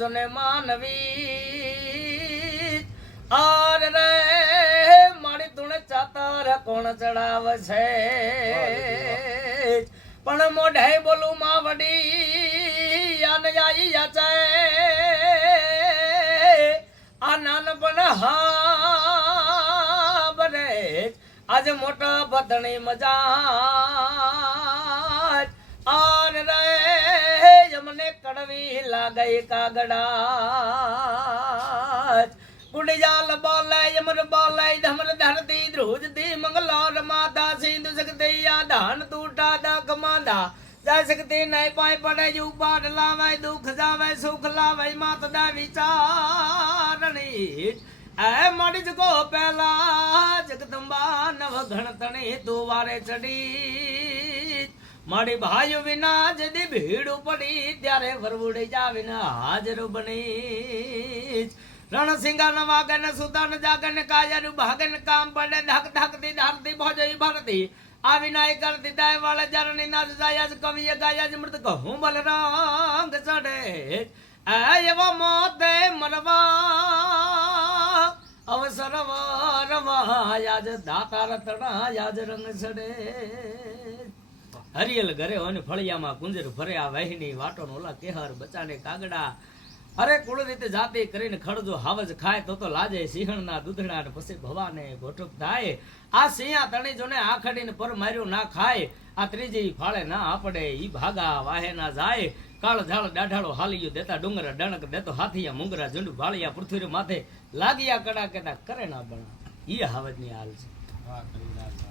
જોને માનવી આર રે મારી તુણે ચાતર કોણ ચડાવે છે પણ મોઢે બોલું માં વડી આન આઈ યાચે આ નાનપણ હા બને આજે મોટા બતણી મજા આર રે મને કડવી લાગઈ કાગડા ગુડિયાલ બોલે યમર બોલે ધમર ધરતી ધ્રુજતી મંગલોર માતા સિંધુ શકતી ધાન તૂટા દક માંદા જય શકતી નહીં પાય પડે યુ પાડ લાવે દુઃખ જાવે સુખ લાવે માત દા વિચારણી એ મડી જકો પેલા જગદંબા નવ ગણતણી તું વારે ચડી મારી ભાઈઓ વિના જદી ભીડ પડી ત્યારે વરવુડી જાવીને હાજર બની રણસિંગા ન વાગે ને સુતા ન જાગે ને કાયા ભાગે ને કામ પડે ધક ધકતી ધારતી ભોજઈ ભરતી આ વિનાય કરતી દાય વાળે જરણી નાદ જાય કવિએ ગાયા મૃત કહું બલ રંગ ચડે એવા મોતે મરવા અવસર વારવા યાજ દાતા રતડા યાજ રંગ ચડે હરિયલ ઘરે હોય ફળિયામાં કુંજર ફર્યા વહેની વાટો ઓલા કેહર બચાને કાગડા અરે કુળ રીતે જાતે કરીને ખડજો હાવજ ખાય તો લાજે સિંહણના દૂધડા ને પછી ભવાને ગોઠક થાય આ સિંહા તણી જોને આખડીને પર માર્યો ના ખાય આ ત્રીજી ફાળે ના આપડે ઈ ભાગા વાહે ના જાય કાળ ઝાળ દાઢાળો હાલિયો દેતા ડુંગર ડણક દેતો હાથિયા મુંગરા ઝુંડ ભાળિયા પૃથ્વી માથે લાગિયા કડા કેતા કરે ના બણા ઈ હાવજ ની હાલ છે